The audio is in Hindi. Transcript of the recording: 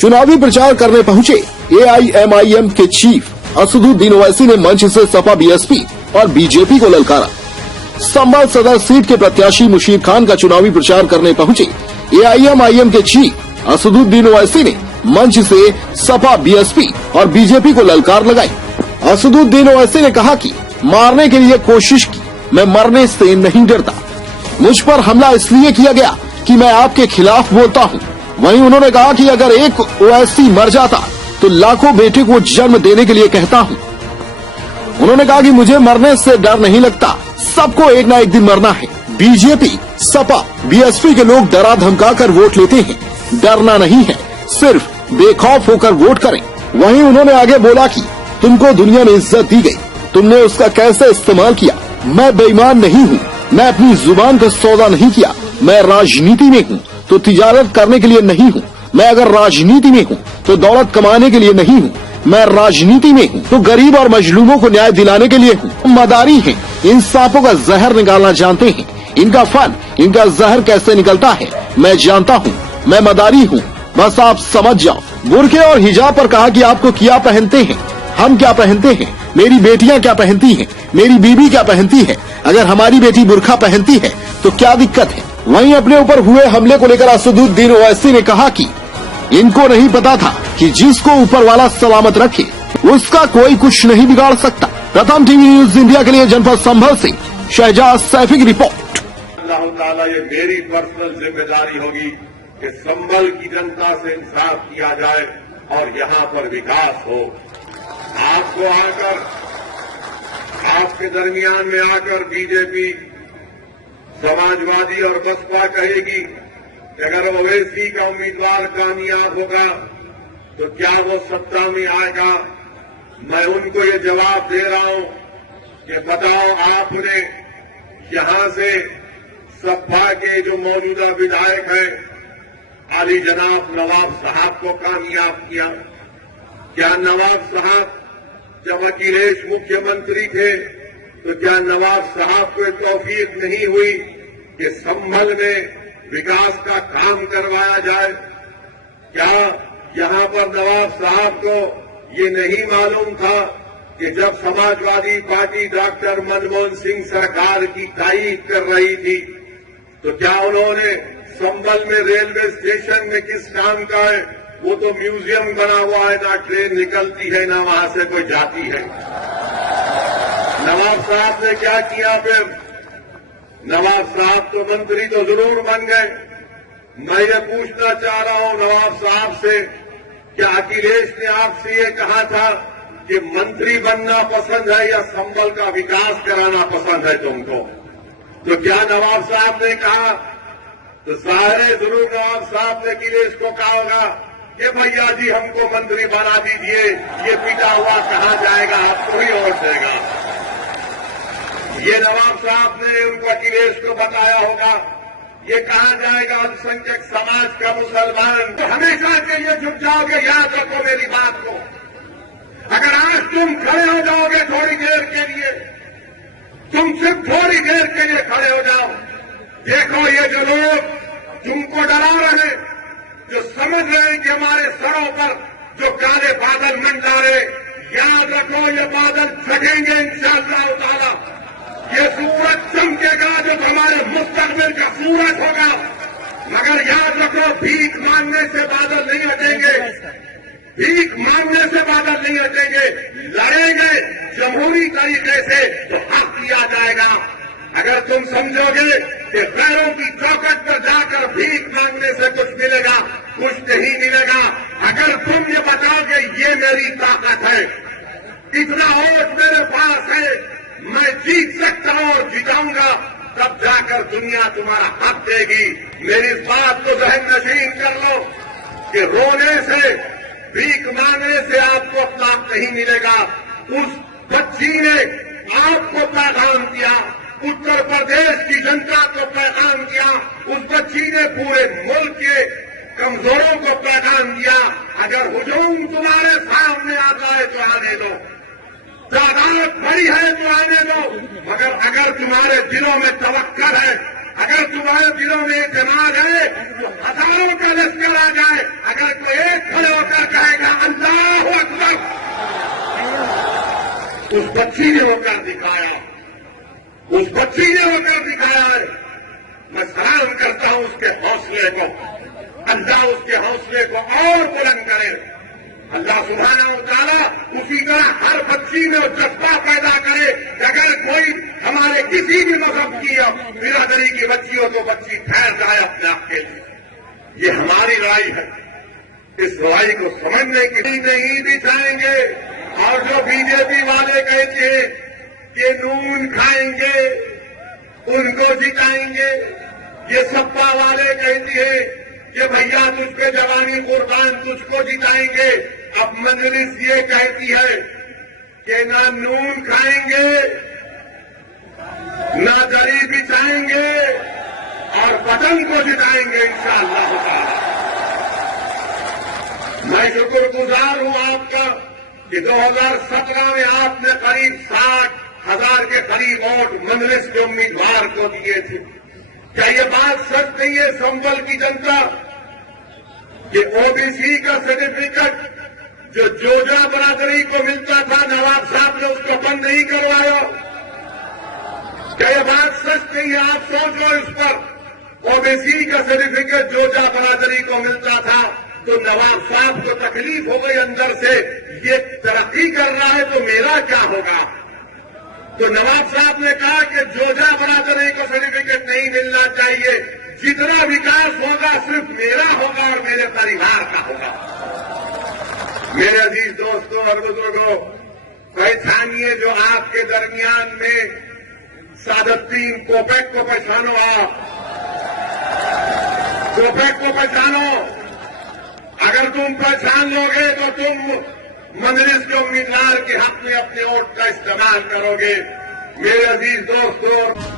चुनावी प्रचार करने पहुंचे एआईएमआईएम के चीफ असदुद्दीन ओवैसी ने मंच से सपा बीएसपी और बीजेपी को ललकारा। संभल सदर सीट के प्रत्याशी मुशीर खान का चुनावी प्रचार करने पहुंचे एआईएमआईएम के चीफ असदुद्दीन ओवैसी ने मंच से सपा बीएसपी और बीजेपी को ललकार लगाई। असदुद्दीन ओवैसी ने कहा कि मारने के लिए कोशिश की, मैं मरने से नहीं डरता। मुझ पर हमला इसलिए किया गया कि मैं आपके खिलाफ बोलता हूं। वहीं उन्होंने कहा कि अगर एक ओवैसी मर जाता तो लाखों बेटे को जन्म देने के लिए कहता हूं। उन्होंने कहा कि मुझे मरने से डर नहीं लगता, सबको एक ना एक दिन मरना है। बीजेपी, सपा, बीएसपी के लोग डरा धमका कर वोट लेते हैं, डरना नहीं है, सिर्फ बेखौफ होकर वोट करें। वहीं उन्होंने आगे बोला कि तुमको दुनिया में इज्जत दी गई, तुमने उसका कैसे इस्तेमाल किया। मैं बेईमान नहीं हूँ, मैं अपनी जुबान का सौदा नहीं किया। मैं राजनीति में हूँ तो तिजारत करने के लिए नहीं हूँ। मैं अगर राजनीति में हूँ तो दौलत कमाने के लिए नहीं हूँ। मैं राजनीति में हूँ तो गरीब और मजलूमों को न्याय दिलाने के लिए हूँ। मदारी हैं, इन सांपों का जहर निकालना जानते हैं। इनका फन, इनका जहर कैसे निकलता है मैं जानता हूँ। मैं मदारी हूँ, बस आप समझ जाओ। बुरखे और हिजाब पर कहा कि आपको क्या पहनते हैं, हम क्या पहनते हैं, मेरी बेटियां क्या पहनती हैं, मेरी बीबी क्या पहनती है। अगर हमारी बेटी बुरखा पहनती है तो क्या दिक्कत है। वहीं अपने ऊपर हुए हमले को लेकर असदुद्दीन ओवैसी ने कहा कि इनको नहीं पता था कि जिसको ऊपर वाला सलामत रखे उसका कोई कुछ नहीं बिगाड़ सकता। प्रथम टीवी न्यूज इंडिया के लिए जनपद संभल से शहजाद सैफी की रिपोर्ट। अल्लाह ताला, ये मेरी पर्सनल जिम्मेदारी होगी कि संभल की जनता से इंसाफ किया जाए और यहाँ पर विकास हो। आपको आकर, आपके दरमियान में आकर बीजेपी, समाजवादी और बसपा कहेगी कि अगर ओवैसी का उम्मीदवार कामयाब होगा तो क्या वो सत्ता में आएगा। मैं उनको ये जवाब दे रहा हूं कि बताओ, आपने यहां से सपा के जो मौजूदा विधायक हैं आली जनाब नवाब साहब को कामयाब किया। क्या नवाब साहब जब अखिलेश मुख्यमंत्री थे तो क्या नवाब साहब को तौफीक नहीं हुई कि संभल में विकास का काम करवाया जाए। क्या यहां पर नवाब साहब को ये नहीं मालूम था कि जब समाजवादी पार्टी डॉक्टर मनमोहन सिंह सरकार की तारीफ कर रही थी तो क्या उन्होंने संभल में रेलवे स्टेशन में किस काम का है, वो तो म्यूजियम बना हुआ है, ना ट्रेन निकलती है ना वहां से कोई जाती है। नवाब साहब ने क्या किया फिर? नवाब साहब तो मंत्री तो जरूर बन गए। मैं ये पूछना चाह रहा हूं नवाब साहब से, क्या अखिलेश ने आपसे ये कहा था कि मंत्री बनना पसंद है या संभल का विकास कराना पसंद है तुमको? तो क्या नवाब साहब ने कहा? तो सारे जरूर नवाब साहब ने अखिलेश को कहा होगा कि भैया जी हमको मंत्री बना दीजिए, ये पिटा हुआ कहां जाएगा, आपको ही वोट देगा। ये नवाब साहब ने उनको अखिलेश को बताया होगा, ये कहा जाएगा अल्पसंख्यक समाज का मुसलमान। तो हमेशा के लिए झुक जाओगे, याद रखो मेरी बात को। अगर आज तुम खड़े हो जाओगे थोड़ी देर के लिए, तुम सिर्फ थोड़ी देर के लिए खड़े हो जाओ, देखो ये जो लोग तुमको डरा रहे, जो समझ रहे हैं कि हमारे सरों पर जो काले बादल मंडरा रहे, याद रखो ये बादल छटेंगे इंशाअल्लाह ताला। ये सूरज चमकेगा जो हमारे मुस्तकबिल का सूरज होगा। मगर याद रखो, भीख मांगने से बादल नहीं हटेंगे, भीख मांगने से बादल नहीं हटेंगे। लड़ेंगे जमहूरी तरीके से तो हक दिया जाएगा। अगर तुम समझोगे कि गैरों की चौखट पर जाकर भीख मांगने से कुछ मिलेगा, कुछ नहीं मिलेगा। अगर तुम ये बताओगे ये मेरी ताकत है, इतना वोट मेरे पास है, मैं जीत सकता हूं और जिताऊंगा, तब जाकर दुनिया तुम्हारा हक देगी। मेरी इस बात को जहन नशीन कर लो कि रोने से, भीख मांगने से आपको लाभ नहीं मिलेगा। उस बच्ची ने आपको पैगाम दिया, उत्तर प्रदेश की जनता को पैगाम दिया, उस बच्ची ने पूरे मुल्क के कमजोरों को पैगाम दिया। अगर हुजूम तुम्हारे सामने आ जाए तो आने दो, तादाद बड़ी है तो आने दो, मगर अगर तुम्हारे दिलों में तवक्कल है, अगर तुम्हारे दिलों में दिमाग है तो हजारों का लश्कर आ जाए, अगर कोई एक खड़े होकर कहेगा अल्लाह अकबर, उस बच्ची ने होकर दिखाया, उस बच्ची ने होकर दिखाया है। मैं सलाम करता हूं उसके हौसले को, अल्लाह उसके हौसले को और बुलंद करे। अल्लाह सुब्हानहू व तआला उसी तरह हर बच्ची में जज्बा पैदा करे। अगर कोई हमारे किसी भी मजहब की या बिरादरी की बच्ची हो तो बच्ची ठहर जाए अपने आप के लिए। ये हमारी लड़ाई है, इस लड़ाई को समझने के लिए नहीं बिछाएंगे। और जो बीजेपी वाले कहते हैं कि नून खाएंगे उनको जिताएंगे, ये सपा वाले कहते हैं कि भैया तुझ पे जवानी कुर्बान, तुझको जिताएंगे। अब मजलिस ये कहती है कि ना नून खाएंगे, ना दरी बिछाएंगे और बटन को जिताएंगे इंशाअल्लाह ताला। मैं शुक्रगुजार हूं आपका कि 2017 में आपने करीब 60,000 के करीब वोट मजलिस के उम्मीदवार को दिए थे। क्या ये बात सच नहीं है संभल की जनता कि ओबीसी का सर्टिफिकेट जो जोजा बरादरी को मिलता था नवाब साहब ने उसको बंद नहीं करवाया? क्या ये बात सच नहीं है? आप सोचो इस पर। ओबीसी का सर्टिफिकेट जोजा बरादरी को मिलता था तो नवाब साहब को तकलीफ हो गई अंदर से, ये तरक्की कर रहा है तो मेरा क्या होगा? तो नवाब साहब ने कहा कि जोजा बरादरी को सर्टिफिकेट नहीं मिलना चाहिए, जितना विकास होगा सिर्फ मेरा होगा और मेरे परिवार का होगा। मेरे अजीज दोस्तों और बुजुर्गों, पहचानिए जो आपके दरमियान में सादत्तीन कोपेक को पहचानो, आप कोपेक को पहचानो। अगर तुम पहचान लोगे तो तुम मजलिस के उम्मीदवार के हक में अपने वोट का इस्तेमाल करोगे। मेरे अजीज दोस्तों